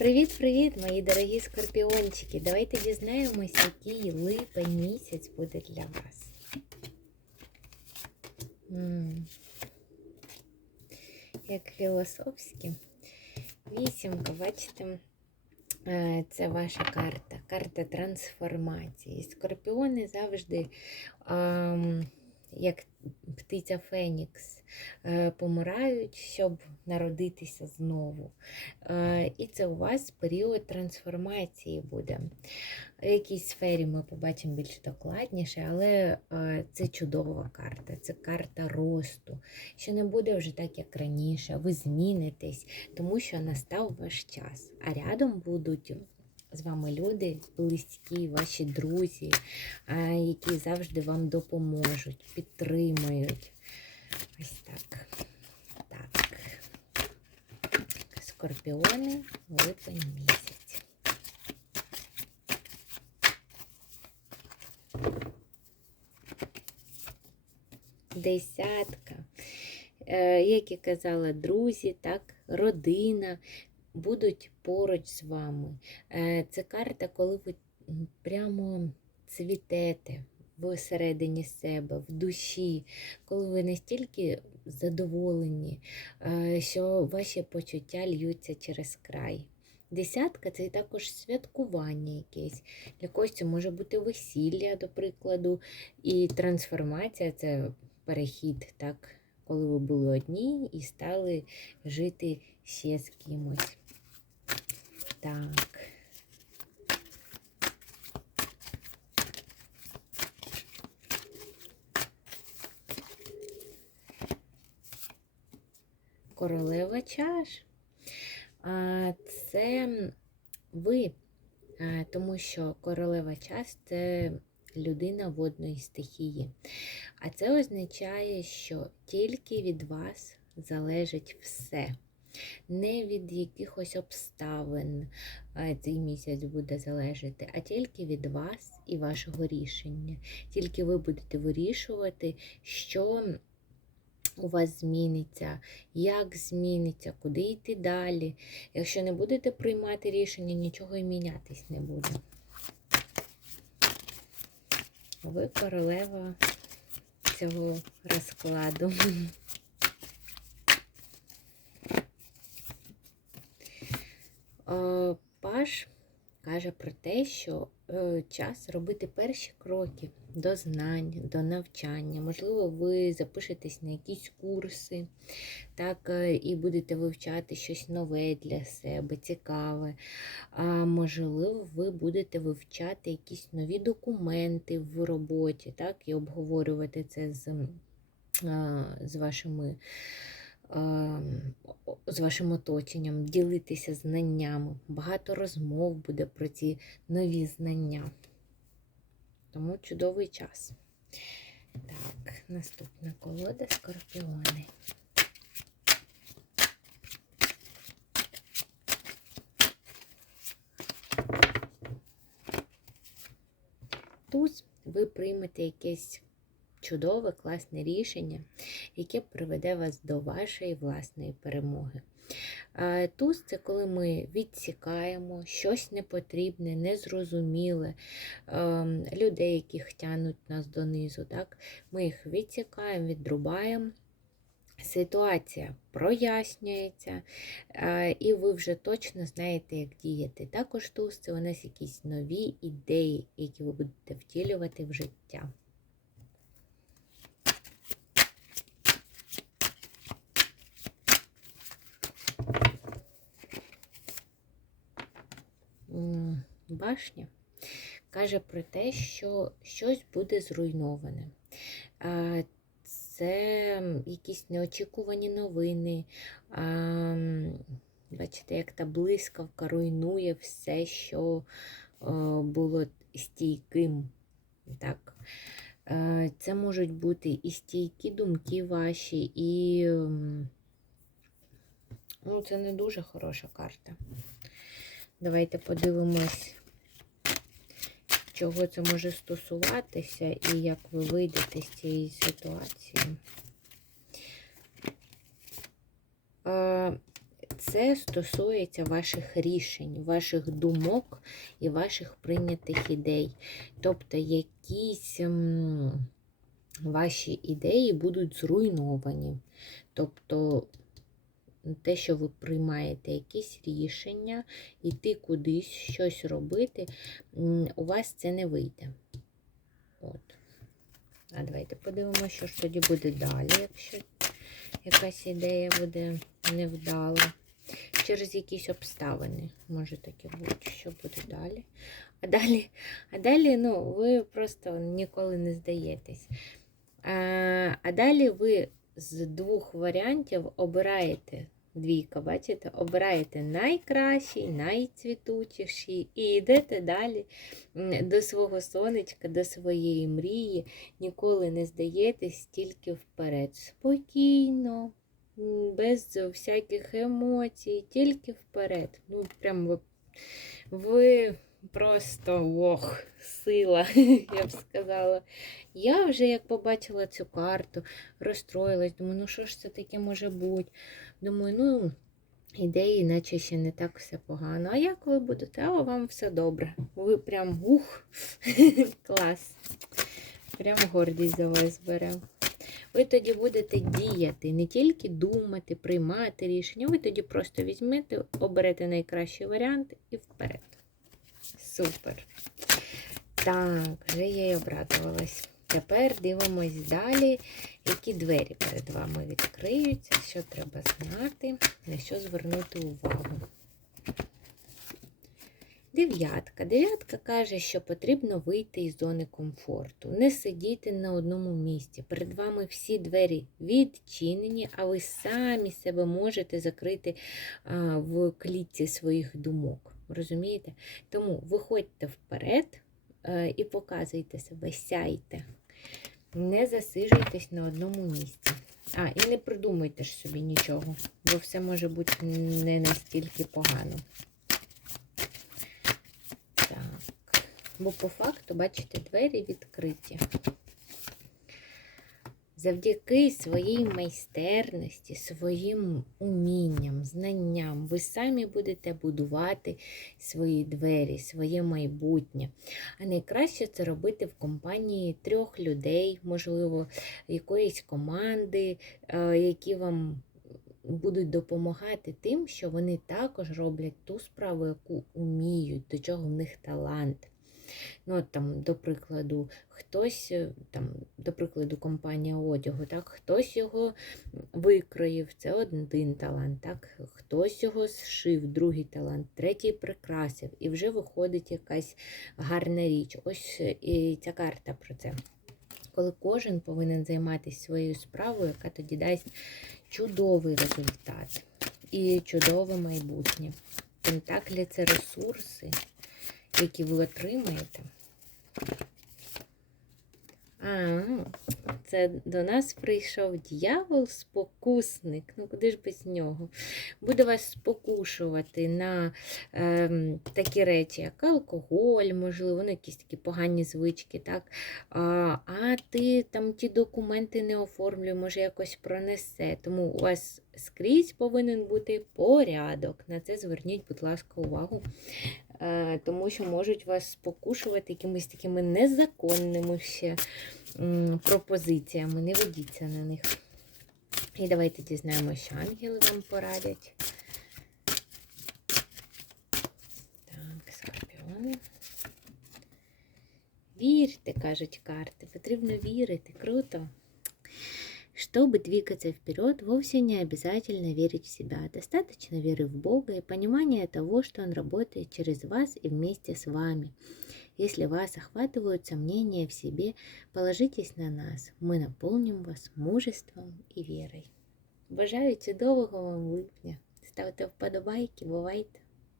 Привіт-привіт, мої дорогі скорпіончики! Давайте дізнаємось, який липень місяць буде для вас. М. Як філософськи. Вісімка, бачите, е, це ваша карта, карта трансформації. Скорпіони завжди, ам, як птиця Фенікс, е, помирають, щоб народитися знову. Е, І це у вас період трансформації буде. В якійсь сфері ми побачимо більш докладніше, але е, це чудова карта, це карта росту, що не буде вже так, як раніше. Ви змінитесь, тому що настав ваш час. А рядом будуть. З вами люди близькі, ваші друзі, які завжди вам допоможуть, підтримують. Ось так. Так. Скорпіони, липень місяць. Десятка. Е, Як і казала, друзі, так, родина будуть поруч з вами. Е, Це карта, коли ви прямо цвітете всередині себе, в душі, коли ви настільки задоволені, е, що ваші почуття льються через край. Десятка це також святкування якесь. Для когось це може бути весілля, до прикладу, і трансформація це перехід, так, коли ви були одні і стали жити ще з кимось. Так. Королева чаш. Це ви, тому що королева чаш це людина водної стихії. А це означає, що тільки від вас залежить все. Не від якихось обставин цей місяць буде залежати, а тільки від вас і вашого рішення. Тільки ви будете вирішувати, що у вас зміниться, як зміниться, куди йти далі. Якщо не будете приймати рішення, нічого і мінятись не буде. Ви королева цього розкладу. Е, Паш каже про те, що е, час робити перші кроки до знань, до навчання. Можливо, ви запишетесь на якісь курси, так, е, і будете вивчати щось нове для себе, цікаве. А можливо, ви будете вивчати якісь нові документи в роботі, так, і обговорювати це з, а, з вашими. А, З вашим оточенням, ділитися знаннями. Багато розмов буде про ці нові знання. Тому чудовий час. Так, наступна колода скорпіони. Туз ви приймете якесь чудове, класне рішення, яке приведе вас до вашої власної перемоги. Туз це коли ми відсікаємо щось непотрібне, незрозуміле, ем, людей, яких тянуть нас донизу. Так? Ми їх відсікаємо, відрубаємо. Ситуація прояснюється, і ви вже точно знаєте, як діяти. Також туз це у нас якісь нові ідеї, які ви будете втілювати в життя. Башня каже про те, що щось буде зруйноване. Це якісь неочікувані новини. Бачите, як та блискавка руйнує все, що було стійким. Так. Це можуть бути і стійкі думки ваші, і ну, це не дуже хороша карта. Давайте подивимось, чого це може стосуватися і як ви вийдете з цієї ситуації. Е, все стосується ваших рішень, ваших думок і ваших прийнятих ідей. Тобто якісь ваші ідеї будуть зруйновані. Тобто те, що ви приймаєте якісь рішення, іти кудись, щось робити, у вас це не вийде. От. А давайте подивимося, що ж тоді буде далі, якщо якась ідея буде невдала. Через якісь обставини може таке бути, що буде далі. А далі, а далі ну, ви просто ніколи не здаєтесь. А, а далі ви з двох варіантів обираєте двійка, бачите, обираєте найкращий, найцвітучіший і йдете далі до свого сонечка, до своєї мрії. Ніколи не здаєтесь тільки вперед. Спокійно, без всяких емоцій, тільки вперед. Ну, прям ви, ви просто ох, сила, я б сказала. Я вже як побачила цю карту, розстроїлась, думаю, ну що ж це таке може бути? Думаю, ну, ідеї, наче ще не так все погано. А як ви будете? А вам все добре. Ви прям ух, клас. Прям гордість за вас бере. Ви тоді будете діяти, не тільки думати, приймати рішення. Ви тоді просто візьмете, оберете найкращий варіант і вперед. Супер. Так, вже я й обрадувалась. Тепер дивимось далі, які двері перед вами відкриються, що треба знати, на що звернути увагу. Дев'ятка. Дев'ятка каже, що потрібно вийти із зони комфорту, не сидіти на одному місці. Перед вами всі двері відчинені, а ви самі себе можете закрити в клітці своїх думок. Розумієте? Тому виходьте вперед е, і показуйте себе, сяйте. Не засижуйтесь на одному місці. А, і не придумуйте ж собі нічого, бо все може бути не настільки погано. Так. Бо по факту, бачите, двері відкриті. Завдяки своїй майстерності, своїм умінням, знанням, ви самі будете будувати свої двері, своє майбутнє. А найкраще це робити в компанії трьох людей, можливо, якоїсь команди, е, які вам будуть допомагати тим, що вони також роблять ту справу, яку уміють, до чого в них талант. Ну, от там, до прикладу, хтось, е, там, до прикладу, компанія одягу, так, хтось його викроїв, це один талант, так, хтось його зшив, другий талант, третій прикрасив, і вже виходить якась гарна річ. Ось е, і ця карта про це. Коли кожен повинен займатися своєю справою, яка тоді дасть чудовий результат і чудове майбутнє. Пентаклі це ресурси, які ви отримаєте. А, це до нас прийшов дьявол-спокусник. Ну, куди ж без нього? Буде вас спокушувати на е, такі речі, як алкоголь, можливо, ну, якісь такі погані звички. так? А, а ти там ті документи не оформлюй, може якось пронесе. Тому у вас скрізь повинен бути порядок. На це зверніть, будь ласка, увагу. Е, тому що можуть вас спокушувати якимись такими незаконними ще пропозиціями. Не ведіться на них. І давайте дізнаємося, що ангели вам порадять. Так, скорпіони. Вірте, кажуть карти. Потрібно вірити. Круто. Чтобы двигаться вперед, вовсе не обязательно верить в себя. Достаточно веры в Бога и понимания того, что Он работает через вас и вместе с вами. Если вас охватывают сомнения в себе, положитесь на нас. Мы наполним вас мужеством і вірою. Бажаю чудового вам липня. Ставте вподобайки, бувайте!